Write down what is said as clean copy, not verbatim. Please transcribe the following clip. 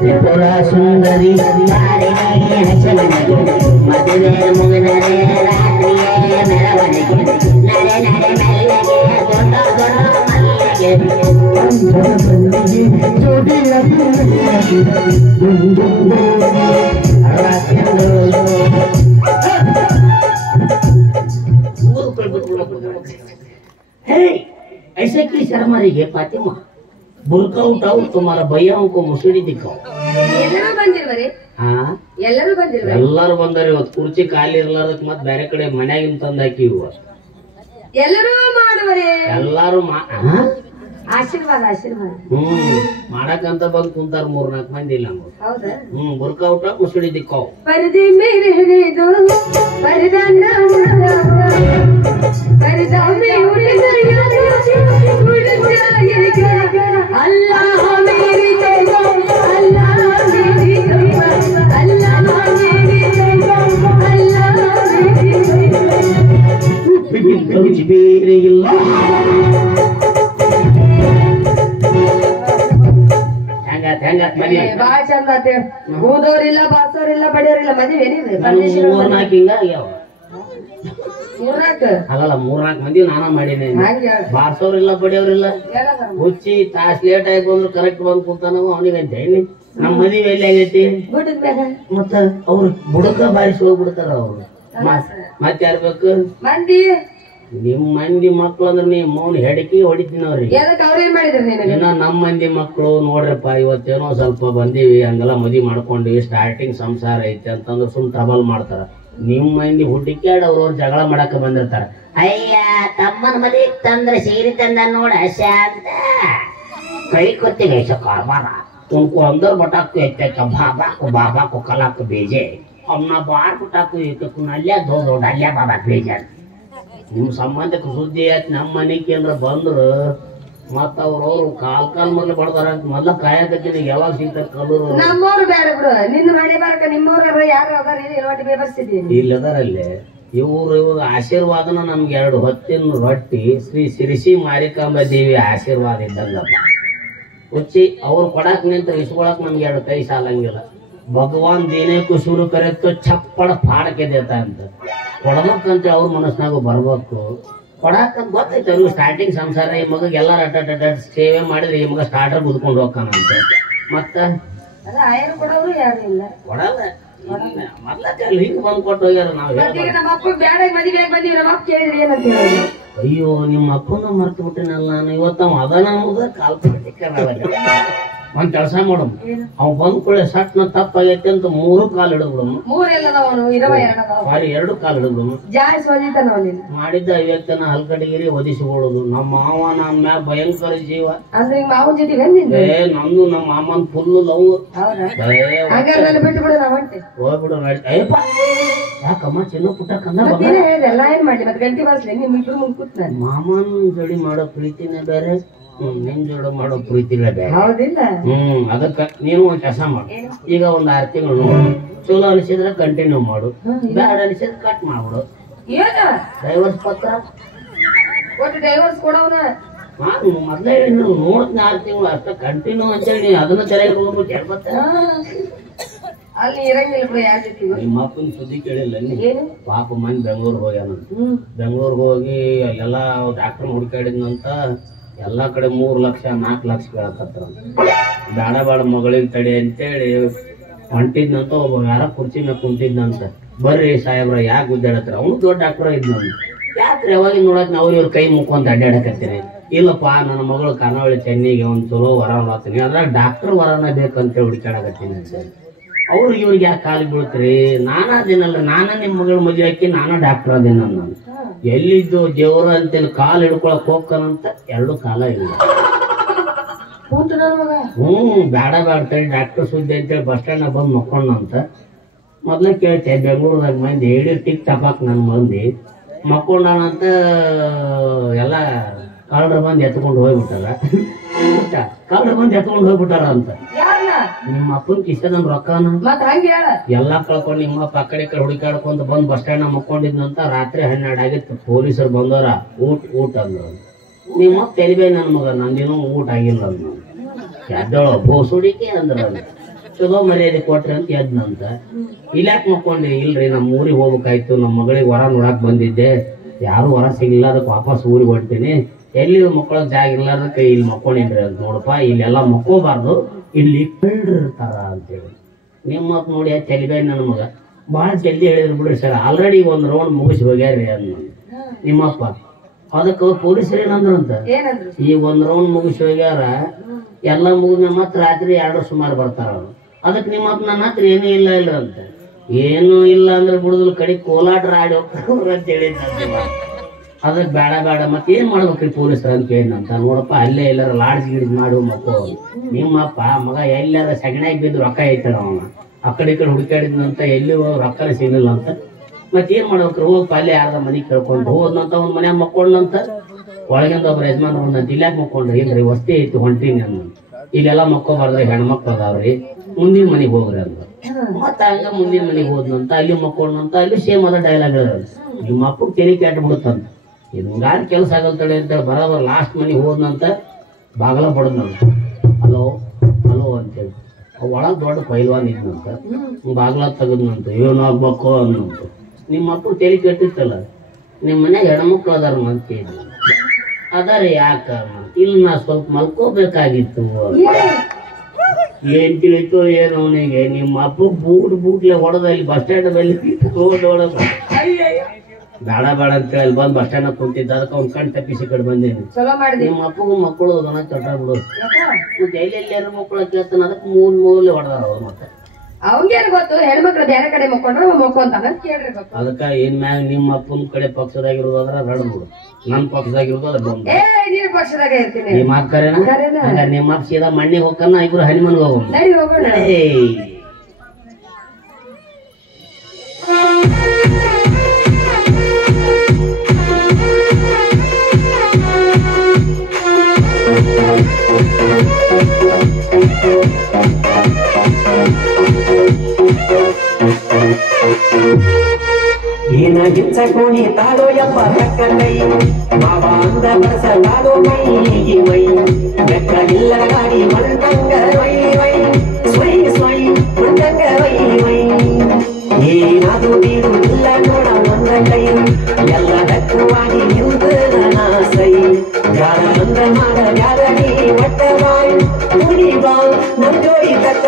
ತ್ರಿಪುರ ಸುಂದರಿ ಮದುವೆ ಮುಗಿದರೆ ರಾತ್ರಿಯೇ ಮೆರವಣಿಗೆ ನಡೆ ನಡೆ ಮೆಲ್ಲಗೆ ದೊಡ್ಡ ದೊಡ್ಡ ಮಲ್ಲಿಗೆ ऐसे की शर्मा रही है फातिमा बुरका उठाओ तुम्हारा भैया को मुसड़ी दिखाओ ಎಲ್ಲರೂ ಬಂದಿರ್ವರಿ ಎಲ್ಲರೂ ಬಂದಿರ್ವರಿ ಎಲ್ಲರೂ ಬಂದಾರೆ ಇವತ್ತು ಕುರ್ಚಿ ಖಾಲಿ ಇರ್ಲಾರದಕ್ಕೆ ಮತ್ತೆ ಬೇರೆ ಕಡೆ ಮನ್ಯಾಗಿನ ತಂದು ಹಾಕಿ ಎಲ್ಲರೂ ಮಾಡುವರಿ ಎಲ್ಲಾರು ಆಶೀರ್ವಾದ ಆಶೀರ್ವಾದ ಮಾಡಕಂತ ಬಂದ್ ಕುಂತಾರ 3-4 ಮಂದಿ ಇಲ್ಲ ಹೌದಾ ಬುರ್ಕಾ ಊಟ ಮುಸುಡಿ ದಿಕ್ಕಾವ್ ಪರಿದಿ ಮೇರೆ ಹಿಡಿದು ಪರಿದನ್ನ ಪರಿದಾಮೆ ಉಳಿದಯ್ಯ ಉಳಿದಯ್ಯ ಅಲ್ಲಾಹ್ ಮೇರಿ ಕೈಗ ಅಲ್ಲಾಹ್ ಮೇರಿ ಕೈಗ ಅಲ್ಲಾಹ್ ಮೇರಿ ಕೈಗ ಅಲ್ಲಾಹ್ ಮೇರಿ ಕೈಗ ಬೇರೆ ಇಲ್ಲ ಬಾಳ ಚಂದ ಊದೋರಿಲ್ಲ ಬಾರ್ಸೋರಿಲ್ಲ ಬಡಿಯೋರಿಲ್ಲ ಮದುವೆ ಅಲ್ಲ 3-4 ಮಂದಿ ನಾನ ಮಾಡೀನಿ ಬಾರ್ಸೋರಿಲ್ಲ ಬಡಿಯೋರಿಲ್ಲ ಹುಚ್ಚಿ ತಾಸ್ ಲೇಟ್ ಆಗಿ ಬಂದ್ರು ಕರೆಕ್ಟ್ ಬಂದ್ ಕುಂತಾನ ಅವನಿಗೆ ಅಂತ ಹೇಳಿ ನಮ್ ಮದುವೆ ಎಲ್ಲಿ ಆಗೈತಿ ಮತ್ತ ಅವ್ರು ಬುಡಕ ಬಾರಿಸಿ ಹೋಗ್ಬಿಡ್ತಾರ ಅವ್ರು ಮತ್ ಯಾರ್ ಬೇಕು ಮಂದಿ ನಿಮ್ ಮಂದಿ ಮಕ್ಳು ಅಂದ್ರೆ ನೀ ಮೌನ್ ಹೆಡಕಿ ಹೊಡಿತೀನಿ ಅವ್ರಿಗೆ ಇನ್ನ ನಮ್ ಮಂದಿ ಮಕ್ಳು ನೋಡ್ರಪ್ಪ ಇವತ್ತೇನೋ ಸ್ವಲ್ಪ ಬಂದೀವಿ ಹಂಗೆಲ್ಲ ಮದ್ವಿ ಮಾಡ್ಕೊಂಡಿವಿ ಸ್ಟಾರ್ಟಿಂಗ್ ಸಂಸಾರ ಐತಿ ಅಂತಂದ್ರೆ ಸುಮ್ ಟ್ರಬಲ್ ಮಾಡ್ತಾರ ನಿಮ್ ಮಂದಿ ಹುಡುಕ್ಯಾಡ್ ಅವ್ರವ್ರ ಜಗಳ ಮಾಡಕ ಬಂದಿರ್ತಾರ ಅಯ್ಯ ತಮ್ಮನ ಮದ್ವಿ ತಂದ್ರ ಸೀರೆ ತಂದ ನೋಡ ಶಾಂತ ಕೈ ಕೊತ್ತಿಗೆ ಕಾರ್ಬಾರ उनको अंदर बटाक बाबा को कलाक भेजे अपना बाहर बटाक नल्या दो डाल्या बाबा भेजा ನಿಮ್ ಸಂಬಂಧಕ್ಕೆ ಸುದ್ದಿ ಆಯ್ತು ನಮ್ಮ ಮನೆಗೆ ಏನಾರ ಬಂದ್ರು ಮತ್ತ ಅವ್ರವ್ರು ಕಾಲ್ ಮೊದ್ಲು ಬಡ್ದಾರ ಮೊದ್ಲ ಕಾಯದಕ್ಕೆ ಯಾವಾಗ ಸಿಗ್ತಾರ ಕಲ್ಲೂರು ನಮ್ಮವ್ರು ಬೇಡ ಬಿಡು ನಿನ್ನ ಮನೆ ಬರಕ ನಿಮ್ಮವ್ರ ಯಾರು ಇಲ್ಲದಾರಲ್ಲಿ ಇವ್ರು ಆಶೀರ್ವಾದನ ನಮ್ಗೆ 2 ಹೊತ್ತಿನ ರೊಟ್ಟಿ ಶ್ರೀ ಶಿರಸಿ ಮಾರಿಕಾಂಬ ದೇವಿ ಆಶೀರ್ವಾದ ಇದ್ದಂಗಪ್ಪ ಹುಚ್ಚಿ ಅವ್ರು ಕೊಡಾಕ್ ನಿಂತ ಇಸ್ಕೊಳಕ್ ನಮ್ಗೆ 2 ಕೈ ಸಾಲಂಗಿಲ್ಲ ಭಗವಾನ್ ದೇನೇಕು ಶುರು ಕರೆತ್ತು ಚಪ್ಪಳ ಫಾಡಕ್ಕೆ ದೇತ ಅಂತ ಕೊಡಬೇಕಂತ ಅವ್ರ ಮನಸ್ನಾಗ ಬರ್ಬೇಕು ಕೊಡಾಕಂತ ಗೊತ್ತೈತೆ ಅವ್ರಿಗೆ ಸ್ಟಾರ್ಟಿಂಗ್ ಸಂಸಾರ ಈ ಮಗ ಎಲ್ಲಾರ ಅಡ್ಡ ಸೇವೆ ಮಾಡಿದ್ರೆ ಈ ಮಗ ಸ್ಟಾರ್ಟರ್ ಬುದ್ಕೊಂಡು ಹೋಗ್ತಾನಂತೆ ಮತ್ತ ಕೊಡಲ್ಲ ಹಿಂಗ್ ಬಂದ್ ಕೊಟ್ಟು ಹೋಗ್ಯಾರ ನಾವ್ ಅಯ್ಯೋ ನಿಮ್ಮ ಅಪ್ಪನ ಮರ್ತು ಬಿಟ್ಟಿನಲ್ಲ ನಾನು ಇವತ್ತ ಅದ ನಮ್ದ ಕಾಲ್ಪಟ್ಟಿಕ ಒಂದ್ ಕೆಲಸ ಮಾಡಮ್ ಅವ್ ಬಂದ್ ಕೂಡಲೇ ಸಟ್ನ ತಪ್ಪಾಗೈತಿ ಅಂತ 3 ಕಾಲ್ ಹಿಡಿದ್ಬಿಡಮ್ 2 ಕಾಲ್ ಹಿಡಿದ್ಬಿಡಮ್ ಮಾಡಿದ್ದ 50 ಹಲ್ಕಡಿಗಿರಿ ಒದಿಸಿಕೊಳ್ಳೋದು ನಮ್ಮ ಮಾವ ನಮ್ಮ ಮ್ಯಾಗ ಭಯಂಕರ ಜೀವ ನಂದು ನಮ್ಮ ಮಾಮನ್ ಫುಲ್ ಲವ್ ಹೋಗ್ಬಿಡು ಯಾಕಮ್ಮ ಚಿನ್ನ ಪುಟ್ಟ ಕಂದ ಮಾಮನ್ ಜೋಡಿ ಮಾಡೋ ಪ್ರೀತಿನೇ ಬೇರೆ ನಿನ್ ಜೋಡ ಮಾಡೋ ಪ್ರೀತಿನೇ ಬೇರೆ ಅದಕ್ಕ ನೀನು ಒಂದ್ ಕೆಲಸ ಮಾಡು ಈಗ ಒಂದ್ 6 ತಿಂಗಳು ನೋಡು ಚಲೋ ಅನಿಸಿದ್ರೆ ಕಂಟಿನ್ಯೂ ಮಾಡು ಬ್ಯಾಡ ಅನಿಸಿದ್ರೆ ಕಟ್ ಮಾಡ್ಬಿಡು ಡೈವರ್ಸ್ ಪತ್ರ ನಾನು ಮೊದ್ಲೇ ಹೇಳಿ ನೋಡ್ತೀನಿ 6 ತಿಂಗಳು ಅಷ್ಟ ಕಂಟಿನ್ಯೂ ಅಂತೇಳಿ ಅದನ್ನ ತೆರೆಗೆ ಹೋಗ್ಬಿಟ್ಟು ಹೇಳ್ಬತ್ತ ಅಲ್ಲಿ ಇರಂಗಿಲ್ಲ ನಿಮ್ಮ ಅಪ್ಪನ ಸುದ್ದಿ ಕೇಳಿಲ್ಲ ಪಾಪ ಮಂದಿ ಬೆಂಗಳೂರಿಗೆ ಹೋಗ್ಯಾನಂತ ಬೆಂಗಳೂರಿಗೆ ಹೋಗಿ ಅಲ್ಲೆಲ್ಲ ಡಾಕ್ಟರ್ ಹುಡುಕಾಡಿದ್ನಂತ ಎಲ್ಲಾ ಕಡೆ 3 ಲಕ್ಷ 4 ಲಕ್ಷ ಕೇಳಕತ್ತಾರ ಬೇಡ ಮಗಳಿಗೆ ತಡಿ ಅಂತೇಳಿ ಹೊಂಟಿದ್ನಂತ ಒಬ್ಬ ಯಾರ ಕುರ್ಚಿ ಮ್ಯಾಗ ಕುಂತಿದ್ನಂತ ಬರ್ರಿ ಸಾಹೇಬ್ರ ಯಾಕೆ ಗುದ್ದಾಡತ್ತಾರ ಅವನು ದೊಡ್ಡ ಡಾಕ್ಟರ್ ಇದ್ನವ್ನು ಯಾಕ್ರಿ ಯಾವಾಗ ನೋಡಕ್ ನಾವು ಇವ್ರ ಕೈ ಮುಕ್ಕೊಂತ ಅಡ್ಡಾಡಕತ್ತೀನಿ ಇಲ್ಲಪ್ಪ ನನ್ನ ಮಗಳು ಕರಾವಳಿ ಚೆನ್ನೈಗೆ ಒಂದ್ ಚಲೋ ವರ ನೋಡ್ತೀನಿ ಅದ್ರಾಗ ಡಾಕ್ಟರ್ ವರನ ಬೇಕಂತೇಳಿ ಹುಡುಕಾಡಕತ್ತೀನಿ ಅಂತ ಅವ್ರಿಗೆ ಇವ್ರಿಗೆ ಯಾಕೆ ಕಾಲಿಗೆ ಬೀಳ್ತೀರಿ ನಾನದೇನಲ್ಲ ನಾನ ನಿಮ್ ಮಗಳ ಮದುವೆ ಹಾಕಿ ನಾನ ಡಾಕ್ಟರ್ ಅದೇನ ನಾನು ಎಲ್ಲಿದ್ದು ದೇವ್ರ ಅಂತೇಳಿ ಕಾಲ್ ಹಿಡ್ಕೊಳಕ್ ಹೋಗ್ಕನಂತ 2 ಕಾಲ ಇಲ್ಲ ಬೇಡ ತಡಿ ಡಾಕ್ಟರ್ ಸುದ್ದಿ ಅಂತೇಳಿ ಬಸ್ ಸ್ಟ್ಯಾಂಡ್ ಬಂದ್ ಮಕ್ಕೊಂಡಂತ ಮೊದ್ಲ ಕೇಳ್ತೆ ಬೆಂಗಳೂರದಾಗ ಮಂದಿ ಹೇಳಿ ಟಿಕ್ ಟಪಾಕ್ ನನ್ ಮಂದಿ ಮಕ್ಕೊಂಡಂತ ಎಲ್ಲ ಕಳ್ಳರು ಬಂದು ಎತ್ಕೊಂಡು ಹೋಗ್ಬಿಟ್ಟಾರ ಕಳ್ಳರು ಬಂದು ಎತ್ಕೊಂಡು ಹೋಗ್ಬಿಟ್ಟಾರ ಅಂತ ನಿಮ್ಮ ಅಪ್ಪನ ಕಿಸೆದನ್ ರೊಕ್ಕನ ಮತ್ ಹಂಗ ಹೇಳ ಎಲ್ಲಾ ಕಳ್ಕೊಂಡು ನಿಮ್ಮ ಅಪ್ಪ ಆ ಕಡೆ ಈ ಕಡೆ ಹುಡುಕಾಡ್ಕೊಂಡ್ ಬಂದ್ ಬಸ್ ಸ್ಟ್ಯಾಂಡ್ ಮಕ್ಕೊಂಡಿದ್ನಂತ ರಾತ್ರಿ 12 ಆಗಿತ್ತು. ಪೊಲೀಸರು ಬಂದವರ ಊಟ ಅಂದ್ರು. ನಿಮ್ಮಪ್ಪ ತೆಲಿಬೇ ನನ್ ಮಗ ನಂದೇನು ಊಟ ಆಗಿಲ್ಲ ಅಂದ್ ಎದ್ದಳು ಬೋಸುಡಿಕೆ ಅಂದ್ರ ಚಲೋ ಮರ್ಯಾದೆ ಕೊಟ್ರಿ ಅಂತ ಎದ್ನಂತ. ಇಲ್ಯಾಕ್ ಮಕ್ಕೊಂಡಿ? ಇಲ್ರಿ ನಮ್ಮ ಊರಿಗೆ ಹೋಗ್ಬೇಕಾಯ್ತು, ನಮ್ಮ ಮಗಳಿಗೆ ಹೊರ ನೋಡಕ್ ಬಂದಿದ್ದೆ, ಯಾರು ಹೊರ ಸಿಗ್ಲಿಲ್ಲ, ಅದಕ್ಕೆ ವಾಪಸ್ ಊರಿಗೆ ಹೊಂಟೀನಿ, ಎಲ್ಲಿ ಮಕ್ಕಳಕ್ ಜಾಗ ಇರ್ಲಾರ್ದಕ್ಕೆ ಇಲ್ಲಿ ಮಕ್ಕೊಂಡಿನ್ರಿ ಅಂತ. ನೋಡಪ್ಪ ಇಲ್ಲೆಲ್ಲ ಮಕ್ಕೋಬಾರ್ದು, ಇಲ್ಲಿ ಕಳ್ರು ಇರ್ತಾರ ಅಂತೇಳಿ. ನಿಮ್ಮಪ್ಪ ನೋಡಿ ತೆಲಿಬೇ ನನ್ನ ಮಗ ಭಾಳ ಜಲ್ದಿ ಹೇಳಿದ್ರು ಬಿಡ್ರಿ ಸರ್, ಆಲ್ರೆಡಿ ಒಂದ್ ರೌಂಡ್ ಮುಗಿಸಿ ಹೋಗ್ಯಾರಿ ಅಂದ ನಿಮ್ಮಪ್ಪ. ಅದಕ್ಕೆ ಪೊಲೀಸರು ಏನಂದ್ರಂತ, ಈ ಒಂದ್ ರೌಂಡ್ ಮುಗಿಸಿ ಹೋಗ್ಯಾರ, ಎಲ್ಲ ಮುಗಿದ ಮತ್ ರಾತ್ರಿ 2 ಸುಮಾರು ಬರ್ತಾರ. ಅದಕ್ಕೆ ನಿಮ್ಮಪ್ಪ ನನ್ನ ಹತ್ರ ಏನೂ ಇಲ್ಲ ಇಲ್ಲ ಅಂತ. ಏನು ಇಲ್ಲ ಅಂದ್ರೆ ಬಿಡುದಿಲ್ಲ, ಕಡೆ ಕೋಲಾಟ ಆಡಿ ಹೋಗ್ತಾರ ಅಂತ ಹೇಳಿದ್ದ. ಅದಕ್ಕೆ ಬೇಡ ಬೇಡ ಮತ್ತೇನ್ ಮಾಡ್ಬೇಕ್ರಿ ಪೊಲೀಸರು ಅಂತ ಹೇಳಿದಂತ. ನೋಡಪ್ಪ ಅಲ್ಲೇ ಎಲ್ಲಾರ ಲಾಡ್ಜ್ ಗಿಡ್ಜ್ ಮಾಡು ಮಕ್ಕಳು. ನಿಮ್ಮಪ್ಪ ಮಗ ಎಲ್ಲಾರ ಸಗಣಿಯಾಗಿ ಬಿದ್ದು ರೊಕ್ಕ ಐತಾರ ಅವನ, ಆ ಕಡೆ ಈ ಕಡೆ ಹುಡುಕಾಡಿದ್ನಂತ, ಎಲ್ಲಿ ರೊಕ್ಕನೇ ಸಿಗ್ಲಿಲ್ಲ ಅಂತ. ಮತ್ತೇನ್ ಮಾಡ್ಬೇಕ್ರಿ? ಹೋಗಪ್ಪ ಅಲ್ಲೇ ಯಾರ್ದ ಮನೆ ಕೇಳ್ಕೊಂಡು ಹೋದ್ನಂತ, ಒಂದ್ ಮನ್ಯಾಗ ಮಕ್ಕೊಂಡಂತ. ಒಳಗಿಂದ ಒಬ್ಬರ ಯಜಮಾನ್ ಬಂದಂತ, ಇಲ್ಲಾಕ್ ಮಕ್ಕೊಂಡ್ರಿ? ಇಲ್ರಿ ವಸ್ತಿ ಐತಿ ಹೊಂಟೀನಿ ಅಂದ. ಇಲ್ಲೆಲ್ಲ ಮಕ್ಕೋಬಾರ್ದ್ರಿ, ಹೆಣ್ಮಕ್ಳು ಅದಾವ್ರಿ, ಮುಂದಿನ ಮನೆಗೆ ಹೋಗ್ರಿ ಅಂದ. ಮತ್ತ ಹಂಗ ಮುಂದಿನ ಮನೆಗೆ ಹೋದ್ನಂತ, ಅಲ್ಲಿ ಮಕ್ಕೊಂಡಂತ, ಅಲ್ಲಿ ಸೇಮ್ ಅದ ಡೈಲಾಗ್ ಹೇಳ. ನಿಮ್ಮ ಅಪ್ಪಗ್ ತೆಲಿ ಕೆಟ್ಟ ಬಿಡುತ್ತಂತ. ಹಿಂಗಾರ ಕೆಲಸ ಆಗಲ್ತಡೆ ಅಂತ ಬರೋಬರ್ ಲಾಸ್ಟ್ ಮನೆಗೆ ಹೋದ್ನಂತ, ಬಾಗಲ ಬಡದ್ನಂತ. ಹಲೋ ಹಲೋ ಅಂತೇಳಿ ಒಳಗ್ ದೊಡ್ಡ ಪೈಲ್ವಾನ್ ಇದ್ನಂತ. ಬಾಗ್ಲ ತೆಗದ್ನಂತ, ಏನು ಆಗ್ಬೇಕು ಅನ್ನಂತ. ನಿಮ್ಮ ಅಪ್ಪ ತೆಲಿ ಕೆಟ್ಟಿತ್ತಲ್ಲ, ನಿಮ್ಮ ಮನ್ಯಾಗ ಹೆಣ್ಮಕ್ಳು ಅದಾರ ಅಂತ ಕೇಳಿದ್ನ. ಅದಾರ ಯಾಕ? ಇಲ್ಲ ನಾ ಸ್ವಲ್ಪ ಮಲ್ಕೋಬೇಕಾಗಿತ್ತು. ಏನ್ ತಿಳಿತು ಏನು ಅವನಿಗೆ? ನಿಮ್ಮ ಅಪ್ಪ ಬೂಟ್ಲೆ ಹೊಡೆದ ಇಲ್ಲಿ ಬಸ್ ಸ್ಟ್ಯಾಂಡ್ ಬಲ್ಲಿ ರೋಡ್ ಬೇಡ ಬೇಡ ಅಂತ ಹೇಳಿ ಬಂದ್ ಬಸ್ ಸ್ಟ್ಯಾಂಡ್ ಕುಂತಿದ್ದ. ಅದಕ್ಕೆ ಅವ್ನ ಕಣ್ ತಪ್ಪಿಸಿ ಕಡೆ ಬಂದೇನಿ. ನಿಮ್ಮ ಅಪ್ಪಗೂ ಮಕ್ಕಳು ಅದನ್ನ ಚಟ ಬಿಡೋದು. ಎಲ್ಲೆಲ್ಲಿ ಮಕ್ಕಳು ಕೇಳ್ತಾನ, ಅದಕ್ಕೆ ಮೂಲೆ ಹೊಡೆದಾರ ಅವ್ರು. ಮತ್ತೆ ಅವಂಗೇನ್ ಗೊತ್ತು, ಹೆಣ್ಮಕ್ಳು ಬೇರೆ ಕಡೆ ಮಕ್ಕೊಂಡ್ರೆ ಮಕ್ಕೊಂತಾನ ಕೇಳ್ರಿ. ಅದಕ್ಕ ಏನ್ ಮ್ಯಾಗ ನಿಮ್ಮ ಅಪ್ಪನ ಕಡೆ ಪಕ್ಷದಾಗಿರೋದಾದ್ರ ರಡ್ಬಿಡು, ನನ್ ಪಕ್ಷದಾಗಿರೋದು ಅದ್ರ ಬಂದು ನೀನ್ ಪಕ್ಷದಾಗ ಇರ್ತೀನಿ. ನಿಮ್ಮ ಅಪ್ಪ ಕರೆನ ನಿಮ್ಮ ಅಪ್ಪ ಸೀದಾ ಮಣ್ಣಿಗೆ ಹೋಗ್ಕನ್ನ, ಇಬ್ರು ಹನಿಮನ್ಗೆ ಹೋಗೋಣ. ನಡಿ ಹೋಗೋಣ. ಏನ ಹಿಂಸಕೋಣಿ ತಾಳೋ ಎಂಬ ಕೈ ಮಾವ ಅಂದ ಬರಸ ತಾಳೋ ಮೈ ಬೆಕ್ಕ ಇಲ್ಲ ಗಾಡಿ ಮಂಡಂಗ ವೈ ವೈ ಸ್ವೈ ಸ್ವೈ ಮಂಡಂಗ ವೈ ವೈ ಏನಾದ್ರೂ ನೀರು ಇಲ್ಲ ನೋಡ ಒಂದ ಕೈ ಎಲ್ಲ ದಕ್ಕವಾಗಿ ನಿಂತು ನಾಸೈ ಯಾರ ಅಂದ ಮಾಡ ಯಾರ ನೀ ಒಟ್ಟ ಬಾಯ್ ಬಾ ನಮ್ ಜೋಡಿ ತಕ್ಕ